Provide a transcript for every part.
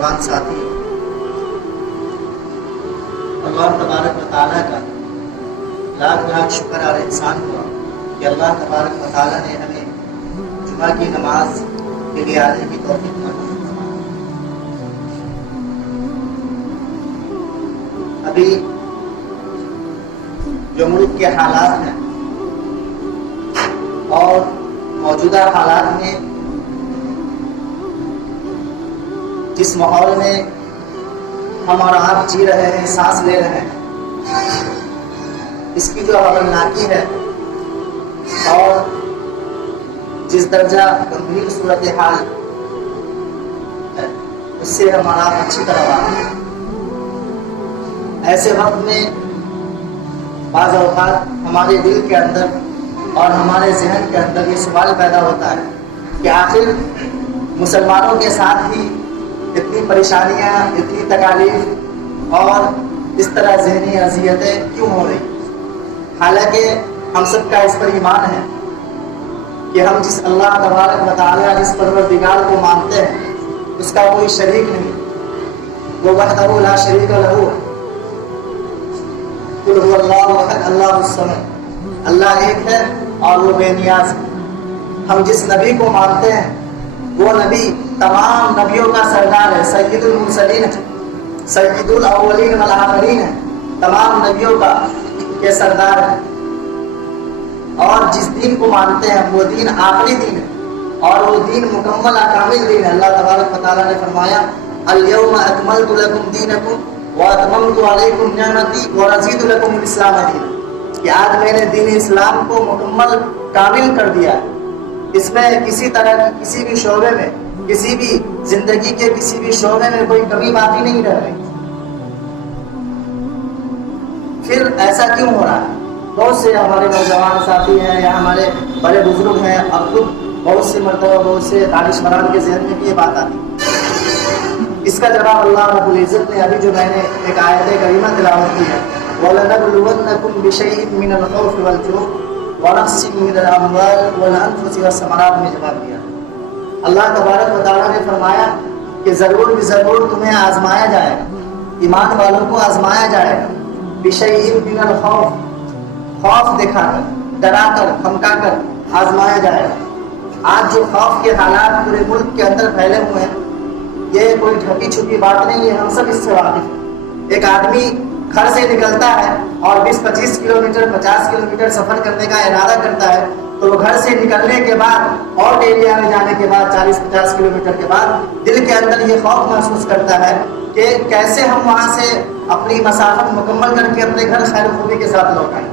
نوجوان ساتھی، اللہ تبارک و تعالیٰ کا لاکھ لاکھ شکر اور احسان ہوا کہ اللہ تبارک و تعالیٰ نے ہمیں جمعہ کی نماز کے لیے آنے کی توفیق فرمائی۔ ابھی جو ملک کے حالات ہیں اور موجودہ حالات میں جس ماحول میں ہم اور آپ جی رہے ہیں، سانس لے رہے ہیں، اس کی جو ہولناکی ہے اور جس درجہ گمبھیر صورتحال ہے اس سے ہمارا اچھی طرح واقف ہے۔ ایسے وقت میں بعض اوقات ہمارے دل کے اندر اور ہمارے ذہن کے اندر یہ سوال پیدا ہوتا ہے کہ آخر مسلمانوں کے ساتھ ہی اتنی پریشانیاں، اتنی تکالیف اور اس طرح ذہنی اذیتیں کیوں ہو رہی؟ حالانکہ ہم سب کا اس پر ایمان ہے کہ ہم جس اللہ تبارک و تعالیٰ جس پروردگار کو مانتے ہیں اس کا کوئی شریک نہیں، وہ وحدہ لا شریک لہ، قل هو اللہ احد اللہ الصمد، اللہ ایک ہے اور وہ بے نیاز ہے۔ ہم جس نبی کو مانتے ہیں وہ نبی تمام نبیوں کا سردار ہے، سید المرسلین ہے، سید الاولین والآخرین ہے، تمام نبیوں کا یہ سردار ہے۔ اور جس دین کو مانتے ہیں وہ دین آخری دین ہے اور وہ دین مکمل کامل دین ہے۔ اللہ تبارک و تعالیٰ نے فرمایا الیوم اکملت لکم دینکم واتممت علیکم نعمتی ورضیت لکم الاسلام دینا، کہ آج میں نے دین اسلام کو مکمل کامل کر دیا ہے، اس میں کسی طرح کی کسی بھی شعبے میں، کسی بھی زندگی کے کسی بھی شعبے میں کوئی کمی باقی نہیں رہ رہی۔ پھر ایسا کیوں ہو رہا ہے؟ بہت سے ہمارے نوجوان ساتھی ہیں یا ہمارے بڑے بزرگ ہیں اور خود بہت سے مرتبہ بہت سے دانش مداران کے ذہن میں بھی یہ بات آتی ہے۔ اس کا جواب اللہ رب العزت نے ابھی جو میں نے ایک آیت کریمہ تلاوت کی ہے وَلَنَبْلُوَنَّكُمْ بِشَيْءٍ مِّنَ الْخَوْفِ وَالْجُوعِ وَنَقْصٍ مِّنَ الْأَمْوَالِ وَالْأَنفُسِ وَالثَّمَرَاتِ میں جواب دیا۔ اللہ تبارک و تعالیٰ نے فرمایا کہ ضرور بھی ضرور تمہیں آزمایا جائے گا، ایمان والوں کو آزمایا جائے گا، بِشَيْءٍ مِّنَ الْخَوْفِ، خوف دکھا کر، ڈرا کر، دھمکا کر آزمایا جائے گا۔ آج جو خوف کے حالات پورے ملک کے اندر پھیلے ہوئے ہیں یہ کوئی ڈھکی چھپی بات نہیں ہے، ہم سب اس سے واقف ہیں۔ ایک آدمی گھر سے نکلتا ہے اور 20-25 کلومیٹر 50 کلومیٹر سفر کرنے کا ارادہ کرتا ہے تو وہ گھر سے نکلنے کے بعد اور ایریا میں جانے کے بعد 40-50 کلومیٹر کے بعد دل کے اندر یہ خوف محسوس کرتا ہے کہ کیسے ہم وہاں سے اپنی مسافت مکمل کر کے اپنے گھر خیر و خوبی کے ساتھ لوٹ آئیں،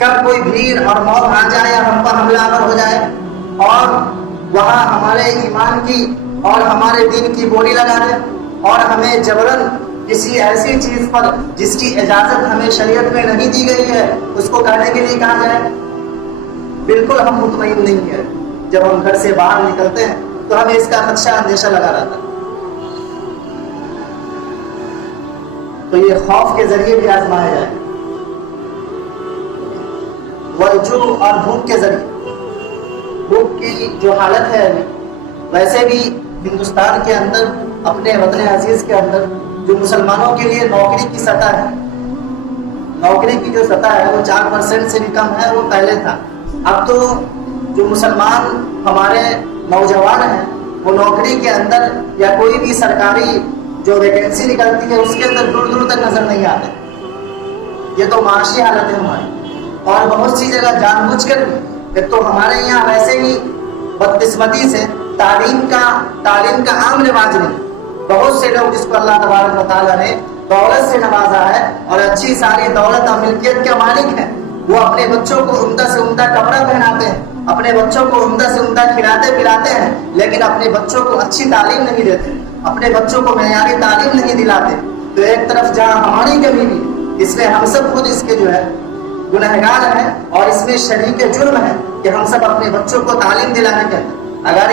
کب کوئی بھیڑ اور موت آ جائے یا ہم پر حملہ آور ہو جائے اور وہاں ہمارے ایمان کی اور ہمارے دین کی بولی لگا دے اور ہمیں جبرن کسی ایسی چیز پر جس کی اجازت ہمیں شریعت میں نہیں دی گئی ہے اس کو کرنے کے لیے کہا جائے۔ بالکل ہم مطمئن نہیں ہیں، جب ہم گھر سے باہر نکلتے ہیں تو ہمیں اس کا خدشہ اندیشہ لگا رہتا ہے۔ تو یہ خوف کے ذریعے بھی آزمایا جائے، والجوع اور بھوک کے ذریعے۔ بھوک کی جو حالت ہے ویسے بھی ہندوستان کے اندر اپنے وطن عزیز کے اندر جو مسلمانوں کے لیے نوکری کی سطح ہے، نوکری کی جو سطح ہے وہ 4% سے بھی کم ہے، وہ پہلے تھا۔ اب تو جو مسلمان ہمارے نوجوان ہیں وہ نوکری کے اندر یا کوئی بھی سرکاری جو ویکینسی نکلتی ہے اس کے اندر دور دور تک نظر نہیں آتے۔ یہ تو معاشی حالت ہے ہماری، اور بہت سی جگہ جان بوجھ کر بھی، ایک تو ہمارے یہاں ویسے ہی بدقسمتی سے تعلیم کا عام رواج نہیں۔ بہت سے لوگ جس کو اللہ تبارک و تعالیٰ نے دولت سے نوازا ہے اور اچھی ساری دولت اور ملکیت کے مالک ہیں، وہ اپنے بچوں کو عمدہ سے عمدہ کپڑا پہناتے ہیں، اپنے بچوں کو عمدہ سے عمدہ کھلاتے پلاتے ہیں، لیکن اپنے بچوں کو اچھی تعلیم نہیں دیتے، اپنے بچوں کو معیاری تعلیم نہیں دلاتے۔ تو ایک طرف جہاں ہماری کمی بھی، اس میں ہم سب خود اس کے جو ہے گنہگار ہیں اور اس میں شریک جرم ہے کہ ہم سب اپنے بچوں کو تعلیم دلانے کے اگر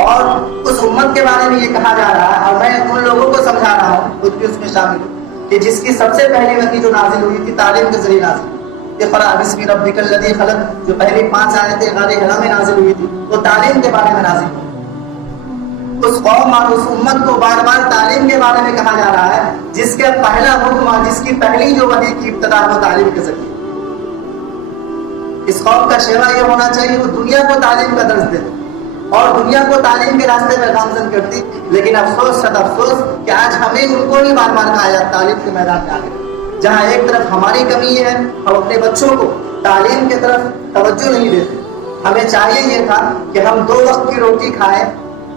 اور اس امت کے بارے میں یہ کہا جا رہا ہے اور میں ان لوگوں کو سمجھا رہا ہوں، خود بھی اس میں شامل ہوں، کہ جس کی سب سے پہلی وحی جو نازل ہوئی تھی تعلیم کے ذریعے نازل ہوئی، اقرأ بسم ربک الذی خلق، جو پہلی 5 آیتیں غار حرا میں نازل ہوئی تھی وہ تعلیم کے بارے میں نازل ہوئی۔ اس قوم اور اس امت کو بار بار تعلیم کے بارے میں کہا جا رہا ہے، جس کا پہلا حکم اور جس کی پہلی جو وحی کی ابتدا وہ تعلیم کے ذریعے۔ اس قوم کا شیوا یہ ہونا چاہیے وہ دنیا کو تعلیم کا درس دے اور دنیا کو تعلیم کے راستے میں گامزن کرتی، لیکن افسوس صد افسوس کہ آج ہمیں ان کو ہی بار بار کہا جاتا تعلیم کے میدان میں آگے، جہاں ایک طرف ہماری کمی ہے، ہم اپنے بچوں کو تعلیم کی طرف توجہ نہیں دیتے۔ ہمیں چاہیے یہ تھا کہ ہم 2 وقت کی روٹی کھائیں،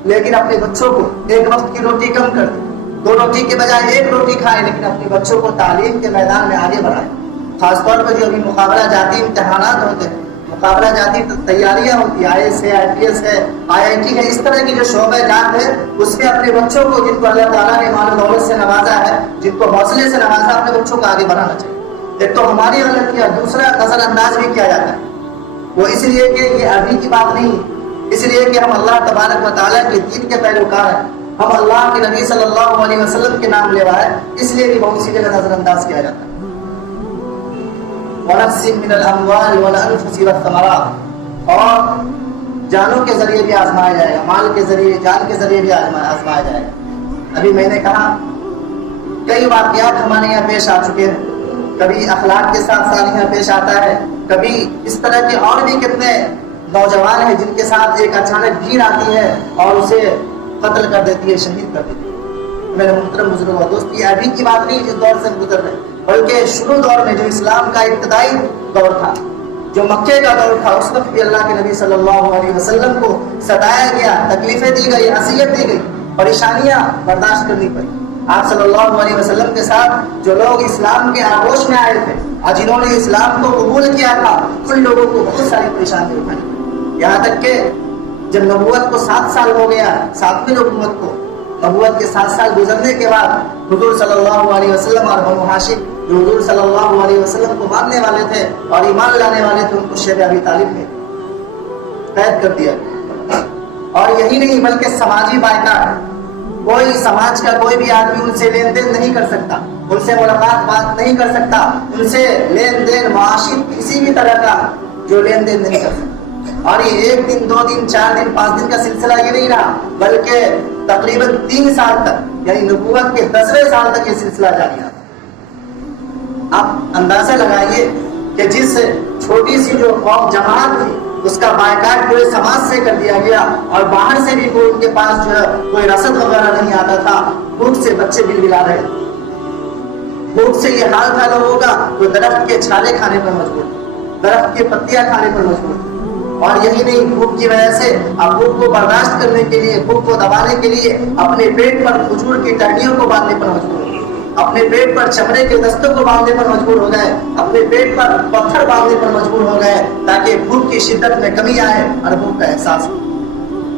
لیکن اپنے بچوں کو 1 وقت کی روٹی کم کر دیں، 2 روٹی کے بجائے 1 روٹی کھائیں، لیکن اپنے بچوں کو تعلیم کے میدان میں آگے بڑھائیں۔ خاص طور پر جو ابھی مقابلہ جاتی امتحانات ہوتے ہیں، مقابلہ جاتی تیاریاں ہوتی ہیں، IAS ہے، IPS ہے، IIT ہے، اس طرح کی جو شعبہ جات ہے، اس میں اپنے بچوں کو جن کو اللہ تعالیٰ نے مال و دولت سے نوازا ہے، جن کو حوصلے سے نوازا، اپنے بچوں کو آگے بڑھانا چاہیے۔ ایک تو ہماری غلطی ہے، دوسرا نظر انداز بھی کیا جاتا ہے، وہ اس لیے کہ یہ ابھی کی بات نہیں، اس لیے کہ ہم اللہ تبارک و تعالیٰ کے دین کے پیروکار ہیں، ہم اللہ کے نبی صلی اللہ علیہ وسلم کے نام لیوا ہے، اس لیے بھی بہت سی جگہ نظر انداز کیا جاتا ہے۔ وَنَفْسٍ مِّنَ الْأَمْوَالِ وَالْأَنفُسِ وَالثَّمَرَاتِ، اور جانوں کے ذریعے بھی آزمایا جائے گا، مال کے ذریعے، جان کے ذریعے بھی آزمایا جائے گا۔ ابھی میں نے کہا کئی واقعات ہمارے یہاں پیش آ چکے ہیں، کبھی اخلاق کے ساتھ سالیاں پیش آتا ہے، کبھی اس طرح کے اور بھی کتنے نوجوان ہیں جن کے ساتھ ایک اچانک بھیڑ آتی ہے اور اسے قتل کر دیتی ہے، شہید کر دیتی ہے۔ میرے محترم بزرگوں اور دوست، یہ ابھی کی بات نہیں جس دور سے گزر رہے، بلکہ شروع دور میں جو اسلام کا ابتدائی دور تھا، جو مکے کا دور تھا، اس وقت بھی اللہ کے نبی صلی اللہ علیہ وسلم کو ستایا گیا، تکلیفیں دی گئی، اذیت دی گئی، پریشانیاں برداشت کرنی پڑی۔ آپ صلی اللہ علیہ وسلم کے ساتھ جو لوگ اسلام کے آغوش میں آئے تھے اور جنہوں نے اسلام کو قبول کیا تھا، ان لوگوں کو بہت ساری پریشانی اٹھانی، یہاں تک کہ جب نبوت کو 7 سال ہو گیا، 7ویں نبوت کو، نبوت کے 7 سال گزرنے کے بعد حضور صلی اللہ علیہ وسلم اور بنو ہاشم جو حضور صلی اللہ علیہ وسلم کو ماننے والے تھے اور ایمان لانے والے تھے، ان کو شیب ابی طالب نے قید کر دیا۔ اور یہی نہیں بلکہ سماجی بائیکاٹ، کوئی سماج کا کوئی بھی آدمی ان سے لین دین نہیں کر سکتا، ان سے ملاقات بات نہیں کر سکتا، ان سے لین دین معاشی کسی بھی طرح کا جو لین دین نہیں کر سکتا۔ اور یہ 1 دن 2 دن 4 دن 5 دن کا سلسلہ یہ نہیں رہا، بلکہ تقریباً 3 سال تک، یعنی نبوت کے 10ویں سال تک یہ سلسلہ جاری رہا۔ آپ اندازہ لگائیے کہ جس چھوٹی سی جو قوم جماعت تھی، اس کا بائیکاٹ پورے سماج سے کر دیا گیا، اور باہر سے بھی کوئی ان کے پاس جو ہے کوئی رسد وغیرہ نہیں آتا تھا، بھوک سے بچے بلبلا رہے، بھوک سے یہ حال تھا لوگوں کا، وہ درخت کے چھالے کھانے پر مجبور، درخت کی پتیاں کھانے پر مجبور۔ اور یہی نہیں، بھوک کی وجہ سے اب بھوک کو برداشت کرنے کے لیے، بھوک کو دبانے کے لیے اپنے پیٹ پر کھجور کی ٹہنیوں کو باندھنے پر مجبور، اپنے پیٹ پر چمڑے کے دستوں کو باندھنے پر مجبور ہو گئے، اپنے پیٹ پر پتھر باندھنے پر مجبور ہو گئے، تاکہ بھوک کی شدت میں کمی آئے اور بھوک کا احساس ہو۔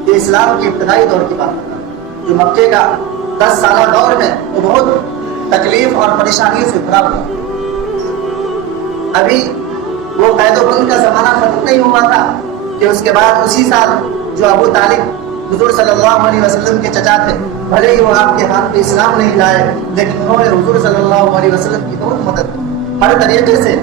یہ اسلام کے ابتدائی دور کی بات ہے، جو مکے کا 10 سالہ دور ہے، وہ بہت تکلیف اور پریشانیوں سے بھرا ہوا۔ ابھی وہ قید و بند کا زمانہ ختم نہیں ہوا تھا کہ اس کے بعد اسی سال جو ابو طالب حضور صلی اللہ علیہ وسلم کے چچا تھے، بھلے ہی وہ آپ کے ہاتھ پہ اسلام نہیں لائے، لیکن انہوں نے حضور صلی اللہ علیہ وسلم کی بہت مدد کی، ہر طریقے سے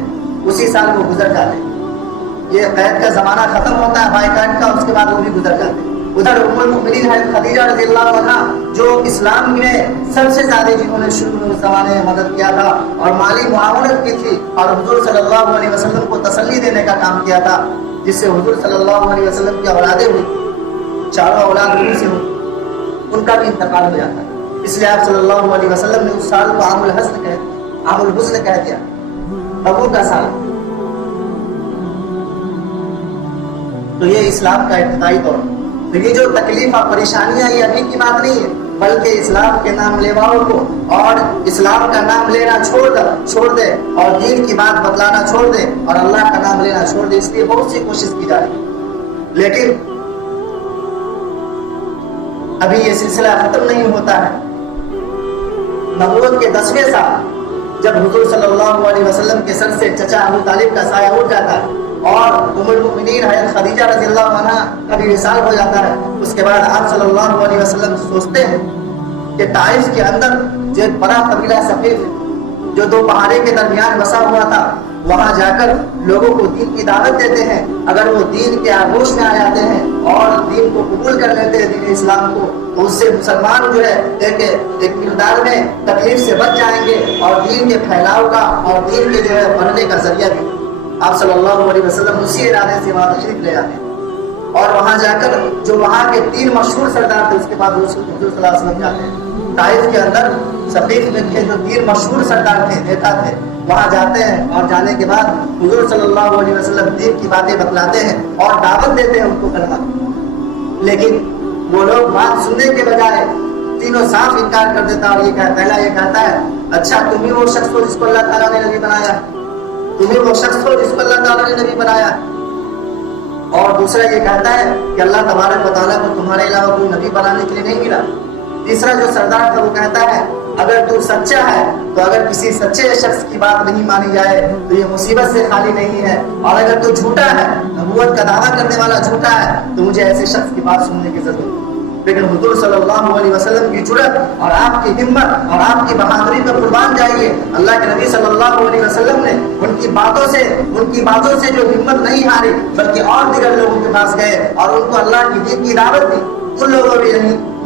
اسی سال وہ گزر جاتے۔ یہ قید کا زمانہ ختم ہوتا ہے بائیکاٹ کا، اس کے بعد وہ بھی گزر جاتے۔ ادھر ام المؤمنین ہے خدیجہ رضی اللہ عنہا، جو اسلام میں سب سے زیادہ جنہوں نے شروع میں اس زمانے میں مدد کیا تھا اور مالی معاونت کی تھی، اور حضور صلی اللہ علیہ وسلم کو تسلی دینے کا کام کیا تھا، جس سے حضور صلی اللہ علیہ وسلم کی اولادیں ہوئی، 4 اولاد انہی سے ہوئی، ان کا بھی انتقال ہو جاتا ہے۔ اس لیے آپ صلی اللہ علیہ وسلم نے اس سال کو عام الحزن کہہ دیا، تبوک کا سال۔ تو یہ اسلام کا ابتدائی دور، یہ جو تکلیف اور پریشانیاں، یہ ابھی کی بات نہیں ہے، بلکہ اسلام کے نام لیواؤں کو اور اسلام کا نام لینا چھوڑ دے اور دین کی بات بتلانا چھوڑ دے اور اللہ کا نام لینا چھوڑ دے، اس لیے بہت سی کوشش کی جا رہی ہے، لیکن ابھی یہ سلسلہ ختم نہیں ہوتا ہے۔ نبوت کے 10ویں سال جب حضور صلی اللہ علیہ وسلم کے سر سے چچا ابو طالب کا سایہ اٹھ جاتا ہے اور ام المؤمنین حضرت خدیجہ رضی اللہ عنہا کا بھی وصال ہو جاتا ہے، اس کے بعد آپ صلی اللہ علیہ وسلم سوچتے ہیں کہ طائف کے اندر جو ایک بڑا قبیلہ ثقیف جو 2 پہاڑے کے درمیان بسا ہوا تھا، وہاں جا کر لوگوں کو دین کی دعوت دیتے ہیں، اگر وہ دین کے آغوش میں آ جاتے ہیں اور دین کو قبول کر لیتے ہیں، دین اسلام کو، تو اس سے مسلمان جو ہے ایک مقدار میں تکلیف سے بچ جائیں گے اور دین کے پھیلاؤ کا اور دین کے جو ہے بڑھنے کا ذریعہ بھی۔ آپ صلی اللہ علیہ وسلم اسی ارادے سے وہاں تشریف لے آتے ہیں اور وہاں جا کر جو وہاں کے 3 مشہور سردار تھے، اس کے بعد حضور صلی اللہ علیہ وسلم جاتے ہیں طائف کے اندر، ثقیف میں کے جو 3 مشہور سردار تھے، نیتا تھے، وہاں جاتے ہیں اور جانے کے بعد حضور صلی اللہ علیہ وسلم دین کی باتیں بتلاتے ہیں اور دعوت دیتے ہیں ان کو کلمہ، لیکن وہ لوگ بات سننے کے بجائے تینوں صاف انکار کر دیتا اور پہلا یہ کہتا ہے اچھا تم ہی وہ شخص ہو جس کو اللہ تعالیٰ نے نبی بنایا، تم ہی وہ شخص ہو جس کو اللہ تعالیٰ نے نبی بنایا، اور دوسرا یہ کہتا ہے کہ اللہ تبارک و تعالیٰ کو تمہارے علاوہ کوئی نبی بنانے کے لیے نہیں ملا، تیسرا جو سردار تھا وہ کہتا ہے اگر تو سچا ہے تو اگر کسی سچے شخص کی بات نہیں مانی جائے تو یہ مصیبت سے خالی نہیں ہے، اور اگر تو جھوٹا ہے، نبوت کا دعویٰ کرنے والا جھوٹا ہے، تو مجھے ایسے شخص کی بات سننے کی ضرورت ہے۔ لیکن حضور صلی اللہ علیہ وسلم کی جرأت اور آپ کی ہمت اور آپ کی بہادری پر قربان جائیے، اللہ کے نبی صلی اللہ علیہ وسلم نے ان کی باتوں سے جو ہمت نہیں ہاری بلکہ اور دیگر لوگوں کے پاس گئے اور ان کو اللہ کی دین کی دعوت دی، ان لوگوں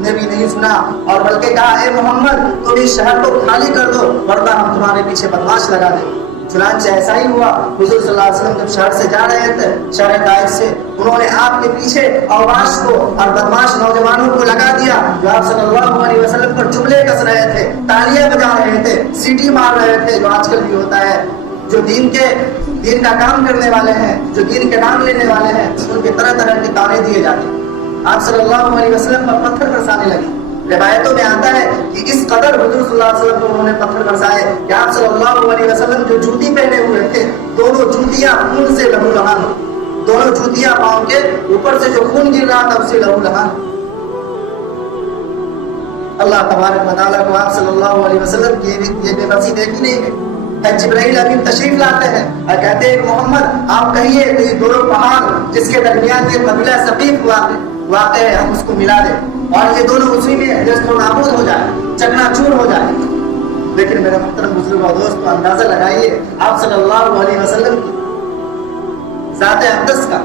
نے بھی نہیں سنا اور بلکہ کہا اے محمد تم اس شہر کو خالی کر دو ورنہ ہم تمہارے پیچھے بدماش لگا دیں۔ چنانچہ ایسا ہی ہوا، حضور صلی اللہ علیہ وسلم جب شہر سے جا رہے تھے، شہر طائف سے، انہوں نے آپ کے پیچھے اوباش کو اور بدماش نوجوانوں کو لگا دیا جو آپ صلی اللہ علیہ وسلم پر جملے کس رہے تھے، تالیاں بجا رہے تھے، سیٹی مار رہے تھے، جو آج کل بھی ہوتا ہے۔ جو دین کا کام کرنے والے ہیں، جو دین کے نام لینے والے ہیں، ان کے طرح طرح کے تانے دیے جاتے ہیں۔ آپ صلی اللہ علیہ وسلم پر پتھر برسانے لگے، روایتوں میں آتا ہے کہ اس قدر حضور صلی اللہ علیہ وسلم کو انہوں نے پتھر برسائے کہ آپ صلی اللہ علیہ وسلم جو جوتی پہنے ہوئے تھے دونوں جوتیاں خون سے لہو لہان، دونوں جوتیاں پاؤں کے اوپر سے جو خون گر رہا تھا اسے لہو لہان۔ اللہ تبارک و تعالیٰ کو آپ صلی اللہ علیہ وسلم کی یہ بے بسی دیکھی نہیں ہے۔ جبرائیل امین تشریف لاتے ہیں اور کہتے ہیں محمد آپ کہیے کہ یہ دونوں پہاڑ جس کے درمیان یہ قبیلہ ثقیف واقع ہے ہم اس کو ملا دیں اور یہ دونوں اسی میں نشت و نابود ہو جائے، چکنا چور ہو جائے۔ لیکن میرے محترم بزرگ اور دوست اندازہ لگائیے آپ صلی اللہ علیہ وسلم کی ذات اقدس کا،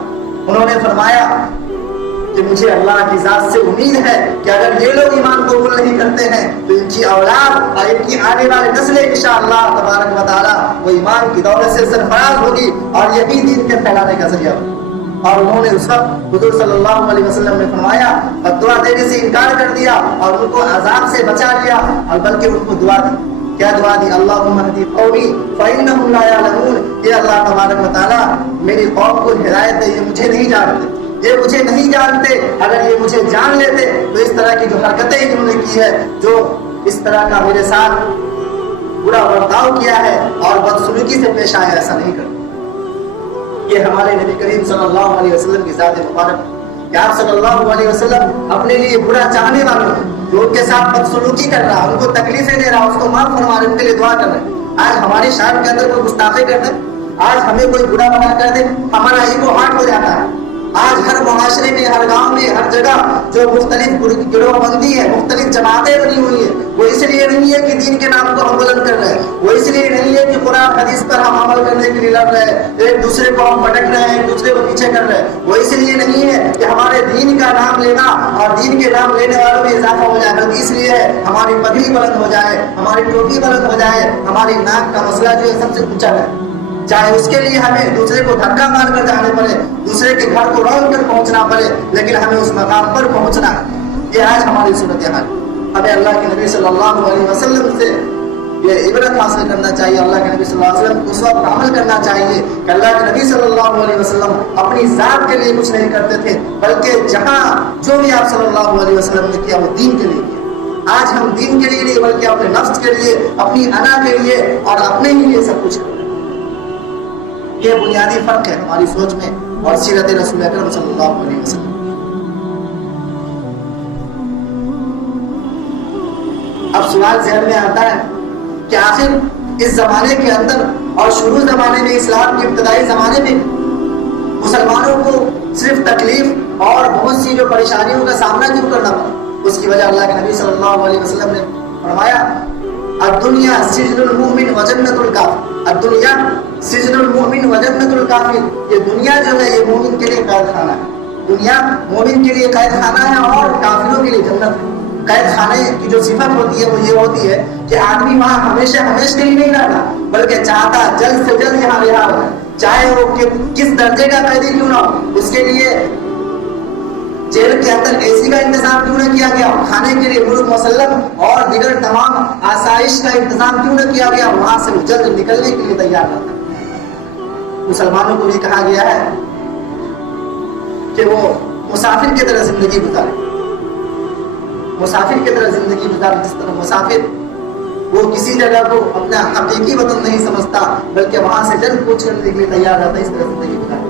انہوں نے فرمایا کہ مجھے اللہ کی ذات سے امید ہے کہ اگر یہ لوگ ایمان قبول نہیں کرتے ہیں تو ان کی اولاد اور ان کی آنے والی نسلیں انشاءاللہ تبارک و تعالیٰ وہ ایمان کی دولت سے سرفراز ہوگی اور یہی دین کے پھیلانے کا ذریعہ ہوگی۔ اور انہوں نے اس وقت حضور صلی اللہ علیہ وسلم نے فرمایا اور دعا دینے سے انکار کر دیا اور ان کو عذاب سے بچا لیا، اور بلکہ ان کو دعا دی، کیا دعا دی؟ اللہم اہدی قومی فإنہم لا یعلمون، کہ اللہ تبارک و تعالیٰ میری قوم کو ہدایت دے، یہ مجھے نہیں جانتے، یہ مجھے نہیں جانتے، اگر یہ مجھے جان لیتے تو اس طرح کی جو حرکتیں انہوں نے کی ہے، جو اس طرح کا میرے ساتھ برا برتاؤ کیا ہے اور بدسلوکی سے پیش آیا، ایسا نہیں کرتے۔ یہ ہمارے نبی کریم صلی اللہ علیہ وسلم کی ذات مبارک کہ آپ صلی اللہ علیہ وسلم اپنے لیے برا چاہنے والوں جو ان کے ساتھ بدسلوکی کر رہا، ان کو تکلیفیں دے رہا، اس کو معاف فرما رہے، ان کے لیے دعا کر رہے۔ آج ہماری شہر کے اندر کوئی گستاخی کر دے، آج ہمیں کوئی برا بنا کر دے، ہمارا ایگو ہارٹ ہو جاتا ہے۔ آج ہر معاشرے میں، ہر گاؤں میں، ہر جگہ جو مختلف گروہ بندی ہے، مختلف جماعتیں بنی ہوئی ہیں، وہ اس لیے نہیں ہے کہ دین کے نام کو ہم بلند کر رہے ہیں، وہ اس لیے نہیں ہے کہ قرآن حدیث پر ہم عمل کرنے کے لیے لڑ رہے ہیں، ایک دوسرے کو ہم پٹک رہے ہیں، ایک دوسرے کو پیچھے کر رہے ہیں، وہ اس لیے نہیں ہے کہ ہمارے دین کا نام لینا اور دین کے نام لینے والوں میں اضافہ ہو جائے، بلکہ اس لیے ہے ہماری پگڑی بلند ہو جائے، ہماری ٹوپی بلند ہو جائے، ہماری ناک کا مسئلہ جو ہے سب سے اونچا ہے، چاہے اس کے لیے ہمیں دوسرے کو دھکا مار کر جانے پڑے، دوسرے کے گھر کو رون کر پہنچنا پڑے، لیکن ہمیں اس مقام پر پہنچنا ہے۔ یہ آج ہماری صورتحال، ہمیں اللہ کے نبی صلی اللہ علیہ وسلم سے یہ عبرت حاصل کرنا چاہیے، اللہ کے نبی صلی اللہ علیہ وسلم کو اس وقت عمل کرنا چاہیے کہ اللہ کے نبی صلی اللہ علیہ وسلم اپنی ذات کے لیے کچھ نہیں کرتے تھے، بلکہ جہاں جو بھی آپ صلی اللہ علیہ وسلم نے کیا وہ دین کے لیے کیا۔ آج ہم دین کے لیے نہیں بلکہ اپنے نفس کے لیے، اپنی انا کے لیے اور اپنے ہی لیے سب کچھ کرتے ہیں۔ یہ بنیادی فرق ہے ہماری سوچ میں اور سیرت رسول اکرم صلی اللہ علیہ وسلم۔ اب سوال ذہن میں آتا ہے کہ آخر اس زمانے کے اندر اور شروع زمانے میں، اسلام کے ابتدائی زمانے میں مسلمانوں کو صرف تکلیف اور بہت سی جو پریشانیوں کا سامنا کیوں کرنا پڑا؟ اس کی وجہ اللہ کے نبی صلی اللہ علیہ وسلم نے فرمایا الدنیا سجن المؤمن و جنت الکافر، الدنیا سجن المؤمن و جنت الکافر، یہ دنیا جو ہے یہ مومن کے لیے قید خانہ ہے، دنیا مومن کے لیے قید خانہ ہے اور کافروں کے لیے جنت ہے۔ قید خانے کی جو صفت ہوتی ہے وہ یہ ہوتی ہے کہ آدمی وہاں ہمیشہ کے لیے نہیں رہتا، بلکہ چاہتا جلد سے جلد یہاں رہا ہو، چاہے وہ کس درجے کا قیدی کیوں نہ ہو، اس کے لیے جیل کے اندر اے سی کا انتظام کیوں نہ کیا گیا، کھانے کے لیے مرغ مسلم اور دیگر تمام آسائش کا انتظام کیوں نہ کیا گیا، وہاں سے وہ جلد نکلنے کے لیے تیار رہتا ہے۔ مسلمانوں کو بھی کہا گیا ہے کہ وہ مسافر کی طرح زندگی گزارے، مسافر کی طرح زندگی گزارے، جس طرح مسافر وہ کسی جگہ کو اپنا حقیقی وطن نہیں سمجھتا بلکہ وہاں سے جلد پوچھ کرنے کے لیے تیار رہتا ہے، اس طرح زندگی گزارے۔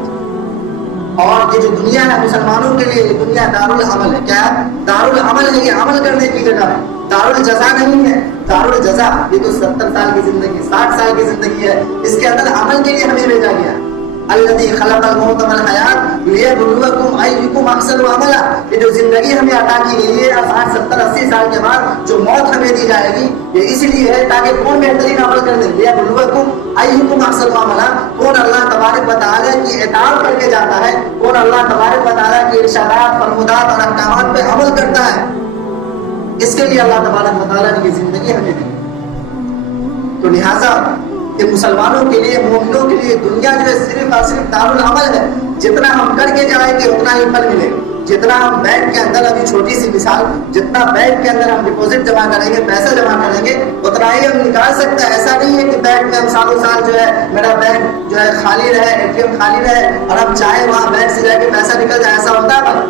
اور یہ جو دنیا ہے مسلمانوں کے لیے، یہ دنیا دارالعمل ہے۔ کیا ہے؟ دارالعمل ہے، یہ عمل کرنے کی جگہ ہے، دارالجزا نہیں ہے۔ دارالجزا یہ تو 70 سال کی زندگی، 60 سال کی زندگی ہے، اس کے اندر عمل کے لیے ہمیں بھیجا گیا ہے۔ الذی خلق الموت والحیات لیبلوکم ایکم احسن عملا، یہ جو زندگی ہمیں عطا کی گئی ہے 60 70 80 سال کے بعد جو موت ہمیں دی جائے گی، یہ اس لیے ہے تاکہ کون بہترین عمل کر دے، لیبلوکم ایکم احسن عملا، کون اللہ تبارک و تعالی کی اطاعت کر کے جاتا ہے، کون اللہ تبارک و تعالی کے ارشادات فرمودات اور احکامات پہ عمل کرتا ہے، اس کے لیے اللہ تبارک و تعالی نے یہ زندگی ہمیں دی۔ تو لہٰذا کہ مسلمانوں کے لیے، مومنوں کے لیے دنیا جو ہے صرف اور صرف دارالعمل ہے، جتنا ہم کر کے جائیں گے اتنا ہی پھل ملے گا۔ جتنا ہم بینک کے اندر، ابھی چھوٹی سی مثال، جتنا بینک کے اندر ہم ڈپوزٹ جمع کریں گے، پیسہ جمع کریں گے، اتنا ہی ہم نکال سکتے ہیں۔ ایسا نہیں ہے کہ بینک میں ہم سالوں سال جو ہے میرا بینک جو ہے خالی رہے، اے ٹی ایم خالی رہے اور ہم چاہیں وہاں بینک سے جا کے پیسہ نکل جائے، ایسا ہوتا ہے؟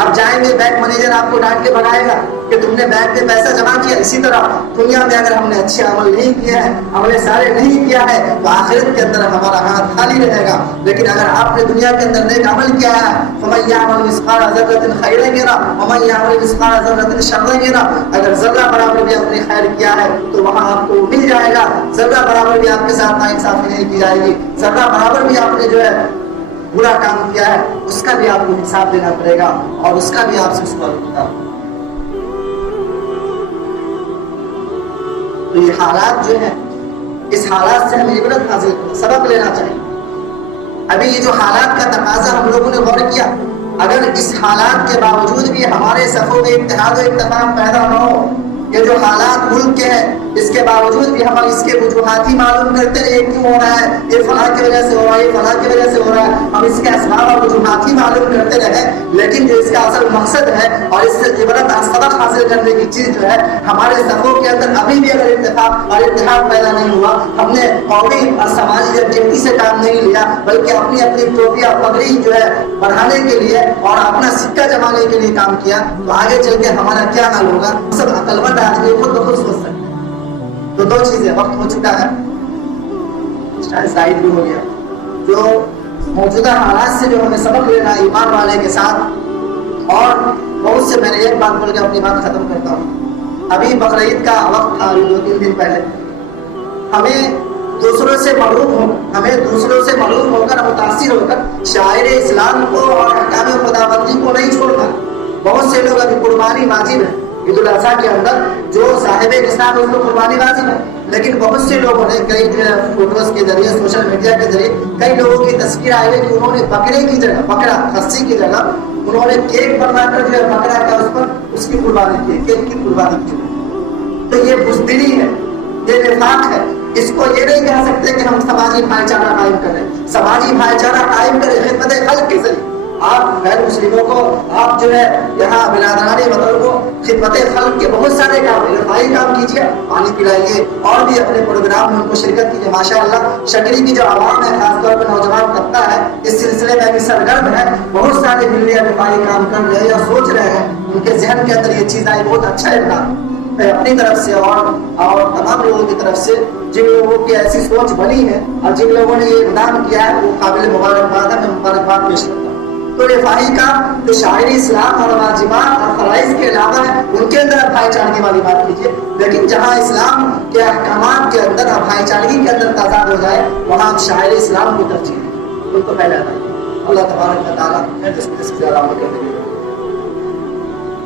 اب جائیں گے بینک مینیجر آپ کو ڈانٹ کے بھگائے گا کہ تم نے بینک میں پیسہ جمع کیا۔ اسی طرح دنیا میں اگر ہم نے اچھے عمل نہیں کیا ہے، عمل صالح نہیں کیا ہے، تو آخرت کے اندر ہمارا ہاتھ خالی رہے گا۔ لیکن اگر آپ نے دنیا کے اندر نیک عمل کیا ہے، فَمَن يَعْمَلْ مِثْقَالَ ذَرَّةٍ خَيْرًا يَرَهُ وَمَن يَعْمَلْ مِثْقَالَ ذَرَّةٍ شَرًّا يَرَهُ، اگر ذرہ برابر بھی آپ نے خیر کیا ہے تو وہاں آپ کو مل جائے گا، ذرہ برابر بھی آپ کے ساتھ ناانصافی نہیں کی جائے گی، ذرہ برابر بھی آپ نے جو ہے برا کام کیا ہے اس کا بھی آپ کو حساب دینا پڑے گا اور اس کا بھی آپ سے سوال ہوگا۔ تو یہ حالات جو ہے، اس حالات سے ہمیں عبرت حاصل سبق لینا چاہیے۔ ابھی یہ جو حالات کا تقاضا ہم لوگوں نے غور کیا، اگر اس حالات کے باوجود بھی ہمارے صفوں میں اتحاد و اتفاق پیدا نہ ہو، یہ جو حالات ملک کے ہیں اس کے باوجود بھی ہم اس کے وجوہات ہی معلوم کرتے رہے کیوں ہو رہا ہے، یہ فلاں کی وجہ سے ہو رہا ہے، یہ فلاں کی وجہ سے ہو رہا ہے، ہم اس کے اسباب اور وجوہات ہی معلوم کرتے رہے، لیکن جو اس کا اصل مقصد ہے اور اس سے عبرت اور سبق حاصل کرنے کی چیز جو ہے، ہمارے صفوں کے اندر ابھی بھی اگر اتفاق اور اتحاد پیدا نہیں ہوا، ہم نے قومی اور سماجی یکجہتی سے کام نہیں لیا بلکہ اپنی اپنی ٹوپی اور پگڑی جو ہے بڑھانے کے لیے اور اپنا سکہ جمانے کے لیے کام کیا، تو آگے چل کے ہمارا کیا حال ہوگا؟ سب عقل مند آدمی خود بخود سوچ سکتے ہیں۔ تو دو چیزیں، وقت ہو چکا ہے، زائد بھی ہو گیا، جو موجودہ حالات سے جو ہمیں سبق لینا ہے ایمان والے کے ساتھ، اور بہت سے میں نے ایک بات بول کے اپنی بات ختم کرتا ہوں۔ ابھی بقرعید کا وقت تھا 2-3 دن پہلے، ہمیں دوسروں سے معلوم ہو کر متاثر ہو کر شاعر اسلام کو اور احکام خداوندی کو نہیں چھوڑ کر، بہت سے لوگ ابھی قربانی واجب ہے عید الاضحیٰ کے اندر، جو صاحب نصاب اس کو قربانی واجب ہے، لیکن بہت سے لوگوں نے کئی فوٹوز کے ذریعے، سوشل میڈیا کے ذریعے کئی لوگوں کی تذکیر آئی ہے کہ انہوں نے بکرے کی جگہ، بکرا خصی کی جگہ انہوں نے کیک بنوا کر جو ہے بکرا کا اس پر اس کی قربانی کی، کیک کی قربانی کی۔ تو یہ بزدلی ہے، یہ نفاق ہے۔ اس کو یہ نہیں کہہ سکتے کہ ہم سماجی بھائی چارہ قائم کریں، سماجی بھائی چارہ قائم کریں خدمت خلق کے ذریعے۔ آپ غیر مسلموں کو، آپ جو ہے یہاں برادران وطن کو خدمت خلق کے بہت سارے کام، رفاہی کام کیجیے، پانی پلائیے اور بھی اپنے پروگرام میں ان کو شرکت کیجیے۔ ماشاءاللہ شکری کی جو عوام ہے، خاص طور پر نوجوان طبقہ ہے، اس سلسلے میں بھی سرگرم ہے، بہت سارے ملی رفاہی کام کر رہے ہیں یا سوچ رہے ہیں، ان کے ذہن کے اندر یہ چیز آئی، بہت اچھا اقدام۔ میں اپنی طرف سے اور تمام لوگوں کی طرف سے جن لوگوں کی ایسی سوچ بنی ہے اور جن لوگوں نے یہ اقدام کیا ہے وہ قابل مبارکباد ہے، میں مبارکباد پیش کرتا ہوں۔ تو رفاہی کا جو شاعری اسلام اور واجبات اور فرائض کے علاوہ ہے، ان کے اندر بھائی چارگی والی بات کیجیے، لیکن جہاں اسلام کے احکامات کے اندر اور بھائی چارگی کے اندر تضاد ہو جائے وہاں شاعر اسلام کو ترجیح دیں، ان کو پہلے اللہ تبارک و تعالیٰ زیادہ